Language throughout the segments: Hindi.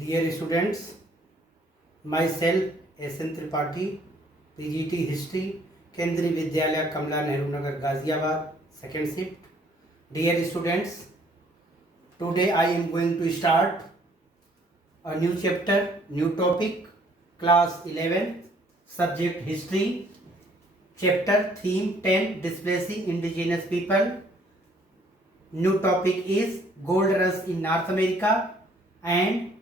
Dear students, myself S.N. Tripathi, PGT History, Kendriya Vidyalaya Kamla Nehru Nagar Ghaziabad, second shift. Dear students, today I am going to start a new chapter, new topic, class 11, subject history, chapter theme 10, displacing indigenous people. New topic is gold rush in North America and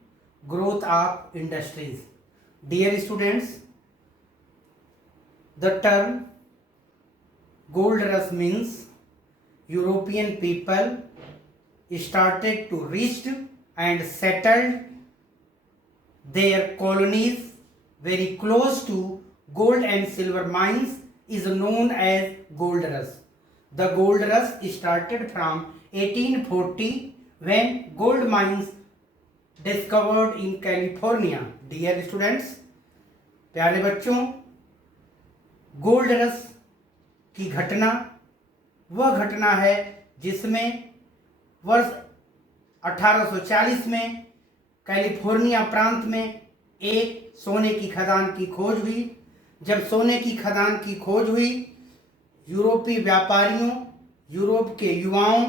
growth of industries. Dear students, the term gold rush means European people started to reach and settled their colonies very close to gold and silver mines is known as gold rush. The gold rush started from 1840 when gold mines discovered in California. Dear students, प्यारे बच्चों, गोल्ड रश की घटना वह घटना है जिसमें वर्ष 1840 में कैलिफोर्निया प्रांत में एक सोने की खदान की खोज हुई। जब सोने की खदान की खोज हुई, यूरोपीय व्यापारियों, यूरोप के युवाओं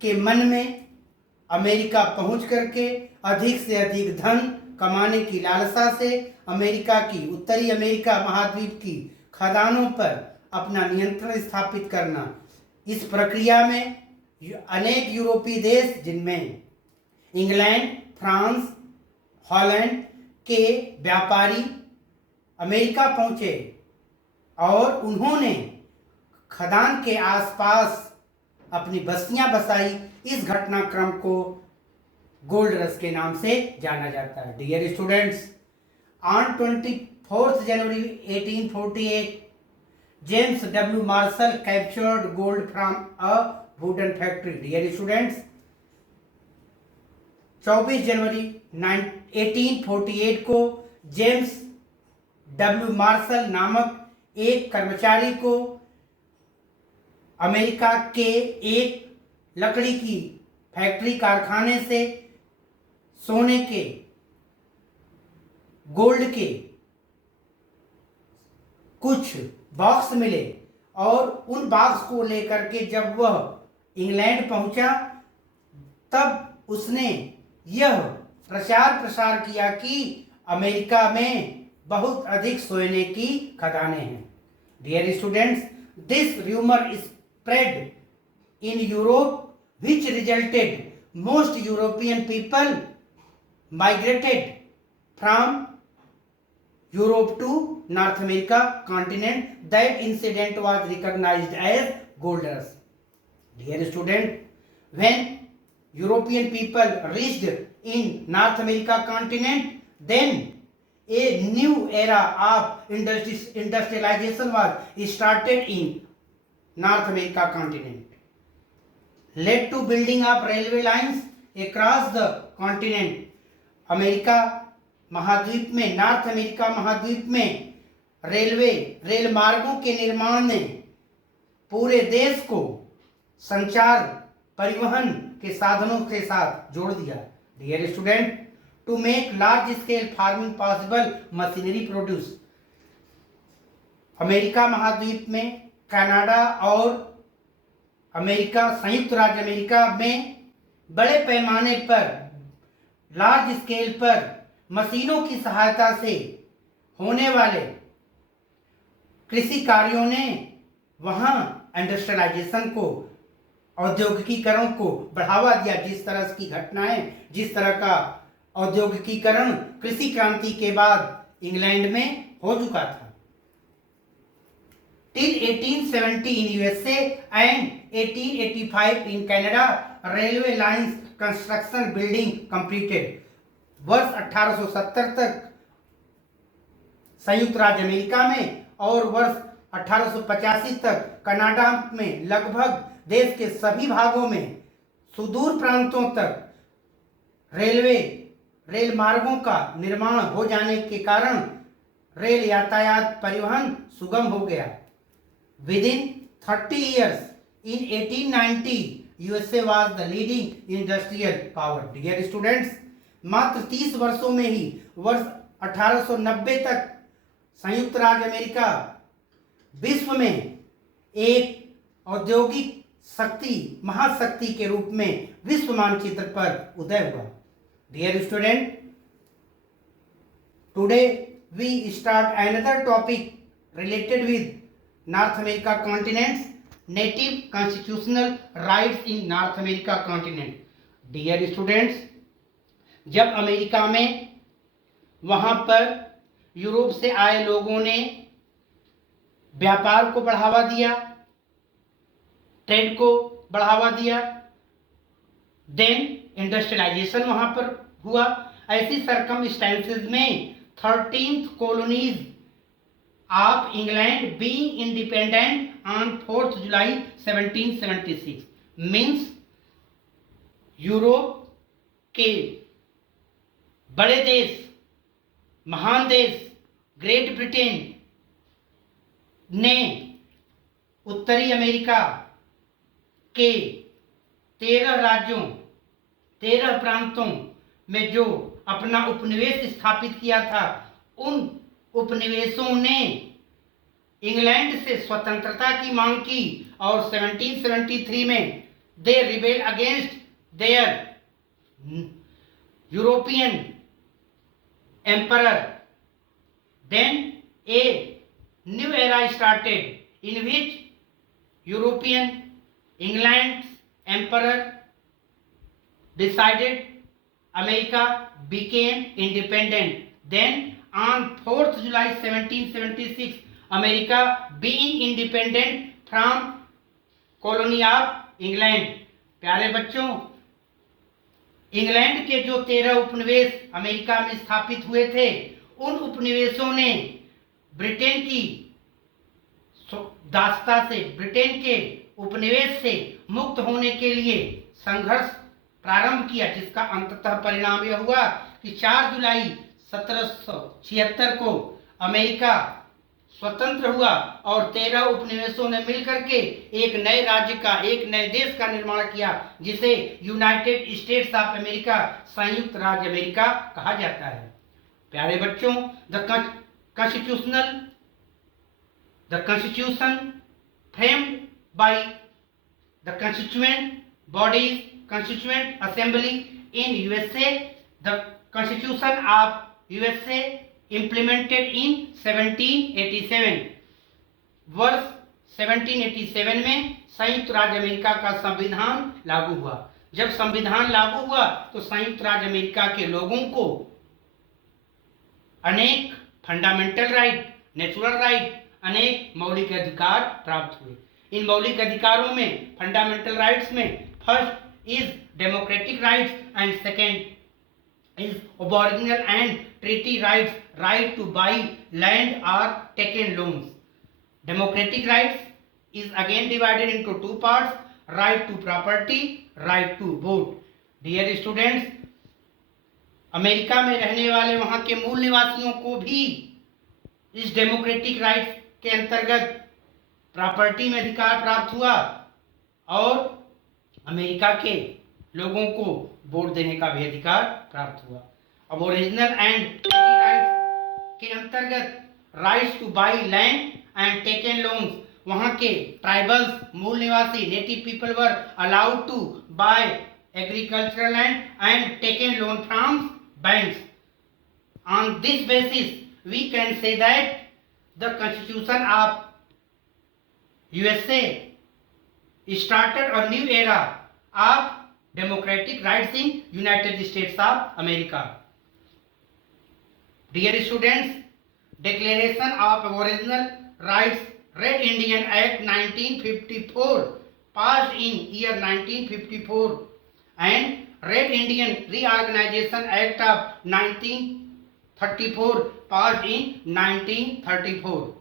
के मन में अमेरिका पहुंच करके अधिक से अधिक धन कमाने की लालसा से अमेरिका की, उत्तरी अमेरिका महाद्वीप की खदानों पर अपना नियंत्रण स्थापित करना। इस प्रक्रिया में अनेक यूरोपीय देश, जिनमें इंग्लैंड, फ्रांस, हॉलैंड के व्यापारी अमेरिका पहुंचे और उन्होंने खदान के आसपास अपनी बस्तियां बसाई। इस घटनाक्रम को गोल्ड रश के नाम से जाना जाता है। Dear students, on 24 January 1848 James W Marshall captured gold from a wooden factory. Dear students, 24 जनवरी 1848 को जेम्स डब्ल्यू मार्शल नामक एक कर्मचारी को अमेरिका के एक लकड़ी की फैक्ट्री कारखाने से सोने के, गोल्ड के कुछ बॉक्स मिले और उन बॉक्स को लेकर के जब वह इंग्लैंड पहुंचा, तब उसने यह प्रचार प्रसार किया कि अमेरिका में बहुत अधिक सोने की खदानें हैं। Dear students, this rumour spread in Europe, which resulted most European people migrated from Europe to North America continent. That incident was recognized as gold rush. Dear student, when European people reached in North America continent, then a new era of industrialization was started in North America continent, led to building of railway lines across the continent. America महाद्वीप में, नॉर्थ अमेरिका महाद्वीप में रेल मार्गों के निर्माण ने पूरे देश को संचार परिवहन के साधनों के साथ जोड़ दिया। Dear student, to make large scale farming possible, machinery produce. America महाद्वीप में कनाडा और अमेरिका, संयुक्त राज्य अमेरिका में बड़े पैमाने पर, लार्ज स्केल पर मशीनों की सहायता से होने वाले कृषि कार्यों ने वहां इंडस्ट्रियलाइजेशन को, औद्योगिकीकरण को बढ़ावा दिया। जिस तरह की घटनाएं, जिस तरह का औद्योगिकीकरण कृषि क्रांति के बाद इंग्लैंड में हो चुका था। Till 1870 in USA and 1885 in Canada, railway lines construction building completed. वर्ष 1870 तक संयुक्त राज्य अमेरिका में और वर्ष 1885 तक कनाडा में लगभग देश के सभी भागों में सुदूर प्रांतों तक रेल मार्गों का निर्माण हो जाने के कारण रेल यातायात परिवहन सुगम हो गया। Within 30 years, in 1890, USA was the leading industrial power. Dear students, मात्र 30 वर्षों में ही वर्ष 1890 तक संयुक्त राज्य अमेरिका विश्व में एक औद्योगिक शक्ति, महाशक्ति के रूप में विश्व मानचित्र पर उदय हुआ। Dear student, today we start another topic related with North America continents, native constitutional rights in North America continent. Dear students, जब अमेरिका में वहाँ पर यूरोप से आए लोगों ने व्यापार को बढ़ावा दिया, ट्रेड को बढ़ावा दिया, देन इंडस्ट्रियलाइजेशन वहाँ पर हुआ। ऐसी सर्कमस्टेंसेस में 13th colonies of England being independent on 4th July 1776 means Europe के बड़े देश, महान देश ग्रेट ब्रिटेन ने उत्तरी अमेरिका के 13 राज्यों, 13 प्रांतों में जो अपना उपनिवेश स्थापित किया था, उन उपनिवेशों ने इंग्लैंड से स्वतंत्रता की मांग की और 1773 में they rebel against their European emperor. Then a new era started in which European England emperor decided America became independent. Then on 4th July 1776, America being independent from colony of England. प्यारे बच्चों, इंग्लैंड के जो 13 उपनिवेश अमेरिका में स्थापित हुए थे, उन उपनिवेशों ने ब्रिटेन की दासता से, ब्रिटेन के उपनिवेश से मुक्त होने के लिए संघर्ष प्रारंभ किया, जिसका अंततः परिणाम यह हुआ कि 4 जुलाई 1776 को अमेरिका स्वतंत्र हुआ और 13 उपनिवेशों ने मिलकर के एक नए राज्य का, एक नए देश का निर्माण किया, जिसे यूनाइटेड स्टेट्स ऑफ अमेरिका, संयुक्त राज्य अमेरिका कहा जाता है। प्यारे बच्चों, the constitution framed by the constituent bodies, constituent assembly in USA, the constitution of USA implemented in 1787। वर्ष 1787 में संयुक्त राज्य अमेरिका का संविधान लागू हुआ। जब संविधान लागू हुआ तो संयुक्त राज्य अमेरिका के लोगों को अनेक फंडामेंटल राइट, नेचुरल राइट, अनेक मौलिक अधिकार प्राप्त हुए। इन मौलिक अधिकारों में, फंडामेंटल राइट्स में, first is democratic rights and second is aboriginal and treaty rights, right to buy land or taken loans. Democratic rights is again divided into two parts, right to property, right to vote. Dear students, America में रहने वाले वहां के मूल निवासियों को भी इस डेमोक्रेटिक राइट्स के अंतर्गत प्रॉपर्टी में अधिकार प्राप्त हुआ और अमेरिका के लोगों को वोट देने का भी अधिकार प्राप्त हुआ। अब ओरिजिनल एंड ट्रीटी राइट्स के अंतर्गत rights to buy land and taken loans, वहां के ट्राइबल्स, मूल निवासी, native people were allowed to buy agricultural land and taken loan from banks. On this basis we can say that the constitution of USA started a new era of democratic rights in United States of America. Dear students, Declaration of Aboriginal Rights, Red Indian Act 1954 passed in year 1954 and Red Indian Reorganization Act of 1934 passed in 1934.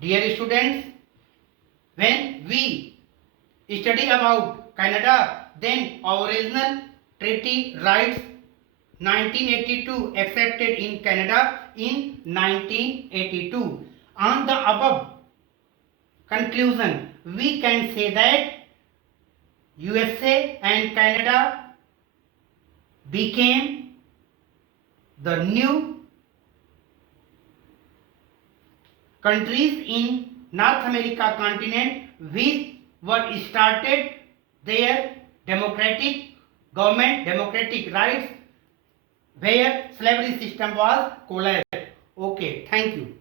Dear students, when we study about Canada, then Aboriginal Treaty Rights 1982 accepted in Canada in 1982. On the above conclusion, we can say that USA and Canada became the new countries in North America continent which were started their democratic government, democratic rights, where slavery system was collapsed. Okay, thank you.